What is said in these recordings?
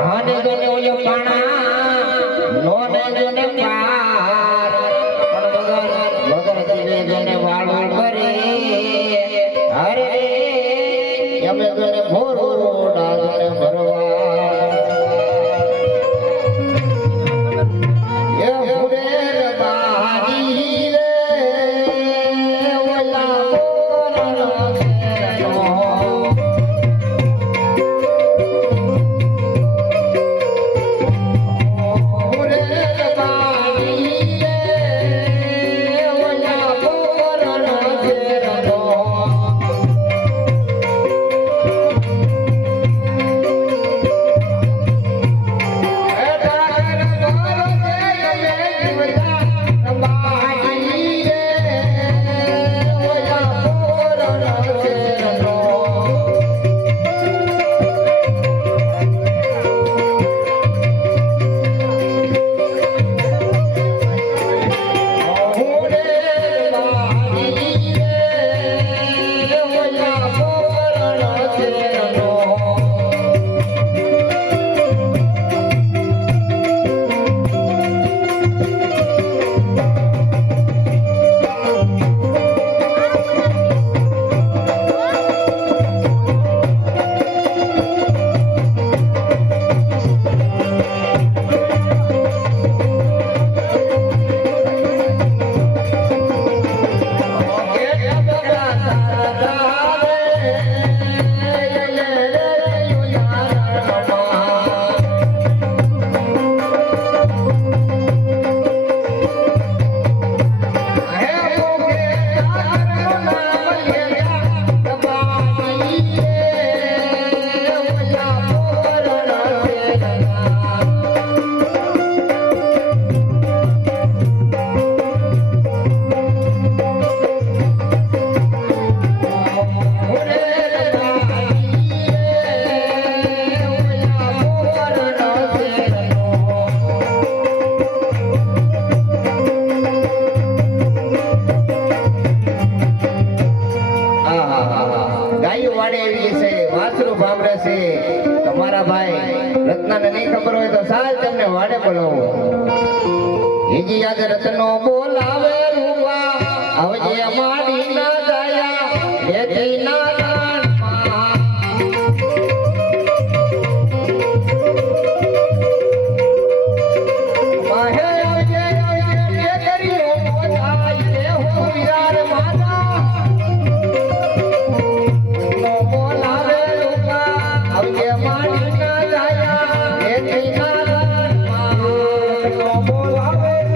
હને પાણા નોને જોને પાર પણ નહીં ખબર હોય તો સાલ તમને વાડે બોલાવો. હીજી યાદ રત્નો બોલાવે રૂપા આવજે અમારી ના નો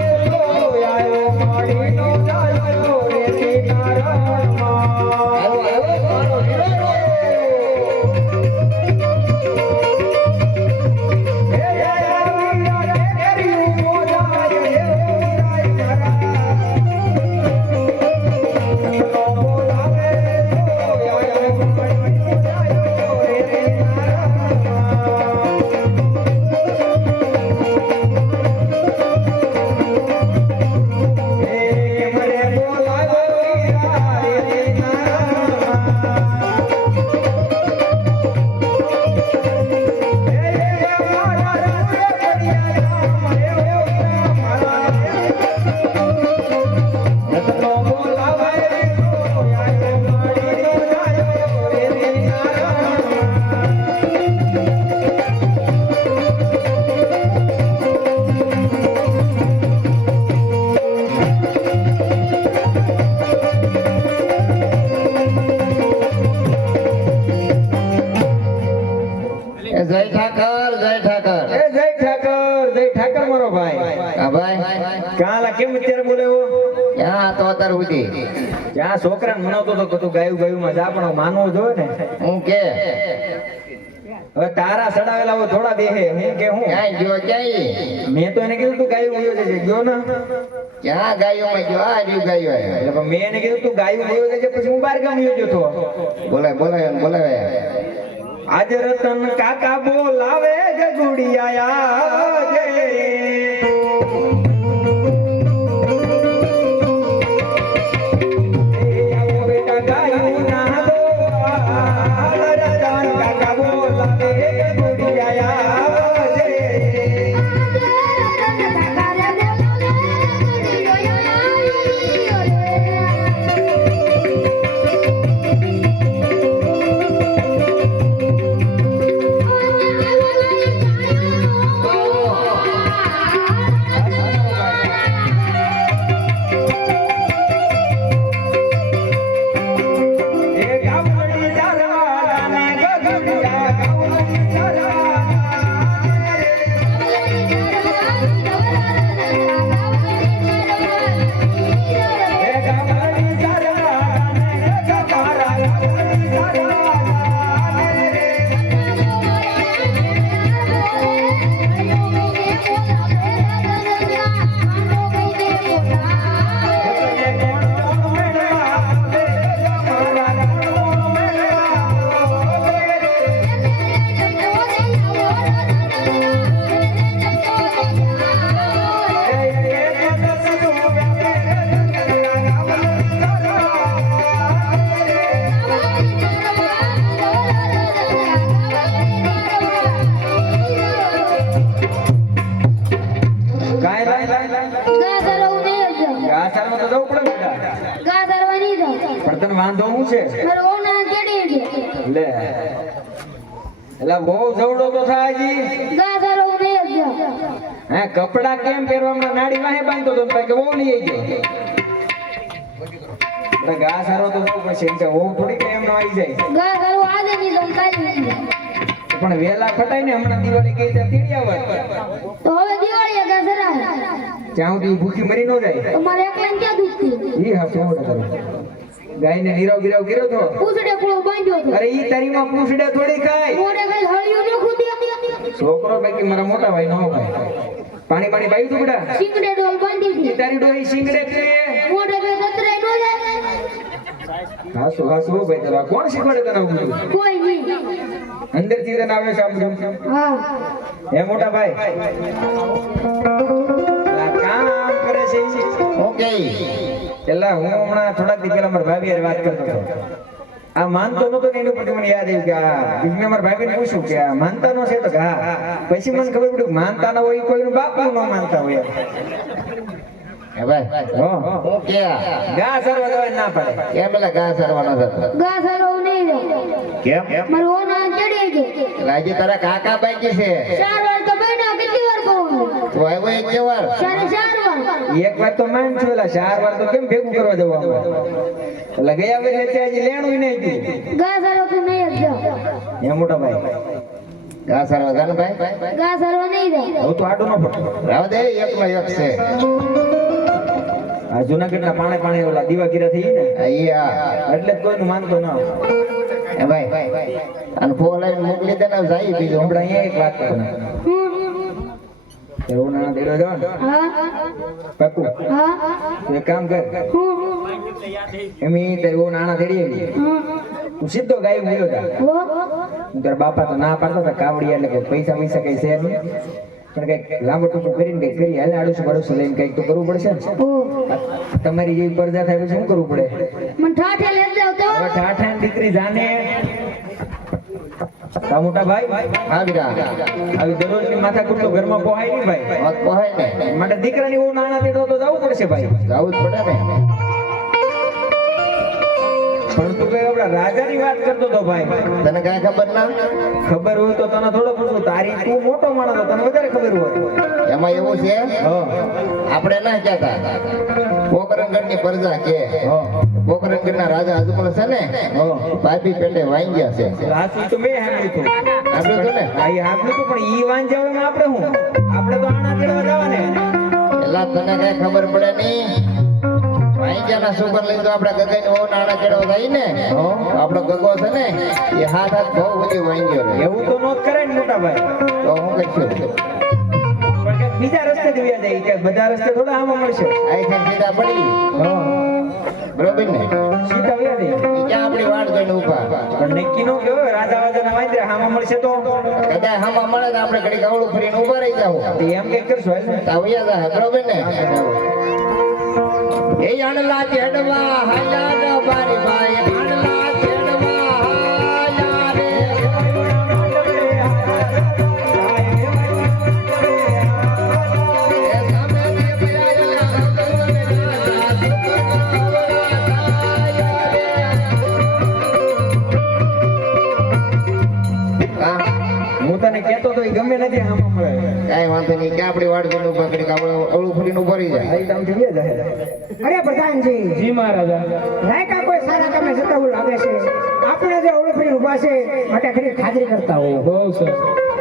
અત્યાર સુધી. જ્યાં છોકરાને મનાવતો તો કે ગાયું ગાયું માં જા પણ માનવું જોઈએ ને. હું કે? હવે તારા સડાવેલા હોય થોડા દેહે હું કે હું? ક્યાંય ગયો ક્યાંય? મેં તો એને કીધું તું ગાયું ગયો છે ગયો ને. ક્યાં ગાયો? માં ગયો આ રહ્યું ગાયો એટલે આવ્યો. મેં એને કીધું તું ગાયું ગયો છે પછી હું બાર ગામ ગયો તો. બોલાય બોલાય બોલાય બોલાવે આજે રતન કાકા બોલાવે ગગુડિયા લે. એલા બહુ જવડો તો થાય જી ગા સારો હે કપડા કેમ પહેરવામાં નાડી વાહે બાંધતો તો કે બહુ લઈ ગયો એટલે સારો તો એમ કે બહુ થોડી કઈ એમનો આવી જાય. ગા સારો આજે ની પણ વેલા ફટાય ને હમણાં દિવાળી ગઈ ત્યાં તીડી આવત તો હવે દિવાળી ગા ત્યાં સુધી ભૂખી મરી ન જાય. તમારે એકલા ક્યાં દુખતી ઈ હા સો ટકા ગાયને નીરવ ગીરવ કર્યો તો? પૂછડે પૂળો બાંધ્યો તો. અરે ઈ તારીમાં પૂછડે થોડી ખાય. મોઢે કઈ હળિયું ન ખૂતી છોકરો બાકી મારા મોટા ભાઈ નો ભાઈ પાણી પાણી પાયું તું બેટા સિંગડે ડોલ બાંધી ઈ તારી ડોઈ સિંગડે છે. મોઢે કઈ કતરાઈ નો જાય. હાસુ હાસુ ભાઈ તારા કોણ શીખવાડે તને આવું કોઈ નહીં. અંદરથી તને આવે સામ સામ હા. હે મોટા ભાઈ? કામ કરે છે ઓકે. પેલા હું હમણાં થોડાક દી પેલા મારા ભાભી વાત કરતો હતો. આ માનતો નતો ને એની પછી મને યાદ આવ્યું કે આ મેં મારા ભાભીને પૂછ્યું કે આ માનતા નો છે તો હા. પછી મને ખબર પડી માનતા ના હોય કોઈનું બાપનું ન માનતા હોય હે ભાઈ હો. હું કે ગા સરવા દેવાય ના પડે. કેમ પેલા ઘા સરવાનો થતો ગા સારો નહીં રહ્યો. કેમ? મારો ઓના ચડી ગયો એટલે તારા કાકા બાકી છે. ચાર વાર તો બન્યા કેટલી વાર કહું તું આવ્યો એક વાર? ચારે ચાર વાર એક વાત તો માન છો એલા ચાર વાર તો કેમ ભેગું કરવા જવું એટલે ગયા વખતે ત્યાં લેણું નહીં ગયું ગા સારો તું નહીં જ એ મોટા ભાઈ. ઘા સરવા જા ને ભાઈ? ગા સારો નહીં જાય હું તો આડો ન પડે. રાવ દે એકનો એક છે. આ જુનાગઢના પાણે પાણે ઓલા દીવા ગીરા થઈ ને? અહીંયા એટલે જ કોઈનું માનતો ન એ ભાઈ અને ફોન લઈને મોકલી દેના જાય બીજું. હમણાં અહીંયા એક વાત કરું. એવું ના એક કામ કર નાણા તું સીધો ગાયબ ગયો તારા બાપા તો ના પાડતા હતા કાવડિયા એટલે કે પૈસા પૈસા કઈ છે નહીં પણ કંઈક લાંબો ટૂંકો કરીને કંઈક કરી હાલે આડું બાડું લઈને કંઈક તો કરવું પડશે ને તમારી જેવી પરજા થાય શું કરવું પડે ઠાઠે દીકરી જાને કા મોટા ભાઈ હા બીરા આવી દરરોજની માથાકૂટ તો ઘરમાં પોહાય નહીં ભાઈ. વાત પોહાય ને માટે દીકરાની બહુ નાના તેડો તો જવું પડશે ભાઈ. જવું જ પડે ને. પણ તું કઈ આપડા રાજાની વાત કરતો તો ભાઈ. તને કઈ ખબર ના? ખબર હોય તો તને થોડો પૂછું. તારી તું મોટો માણસ તને વધારે ખબર હોય. એમાં એવું છે? હા. આપણે ના કહેતા. પોકરણગઢની પ્રજા કે. હા પોકરણગઢના રાજા અજમલ છે ને પાપી પેટે વાંગ્યા છે. રાસી તો મેં હાંભળ્યું હતું આપણે તો ને? હા એ સાંભળ્યું હતું પણ ઈ વાંજાવામાં આપણે હું આપણે તો આણા તેડવા જવાને એલા તને કઈ ખબર પડે નહીં? વાંગ્યાના સુગર લઈને આપણે ગગાઈને બહુ નાણા ચડવા થાય ને? આપણો ગગો છે ને એ હાથ હાથ બહુ બધી વાંગ્યો એવું તો નો કરે ને મોટા ભાઈ. તો હું કહીશું બીજા રસ્તે જોયા જાય કે બધા રસ્તે થોડા આમાં મળશે. આઈ સીધા પડી. હા બરોબર ને? સીતા વ્યા દે બીજા આપણી વાટ જોઈને ઊભા? પણ નક્કી નો કયો રાજા વાજા ના વાંદરે હામા મળશે તો? કદાચ હામા મળે તો આપણે ઘડી કવડું ફરીને ઊભા રહી જાવ એમ કે કરશું. આવ્યા જા બરોબર ને? એ અણલા ચેડવા હાલ્યા હું તને કહેતો તો એ ગમે નથી આમ મળે. કઈ વાંધો નહીં ક્યાં આપણી વાટ જોઈને ઊભા કરી અવળું ફરીને ઊભા રહી જાય. જાય અરે પ્રધાનજી. જી મહારાજા. રાયકા કોઈ સારા કામે જતા એવું લાગે છે? આપણે જે ઓળખી ઊભા છે માટે ખરી ખાતરી કરતા હોય. બહુ સરસ.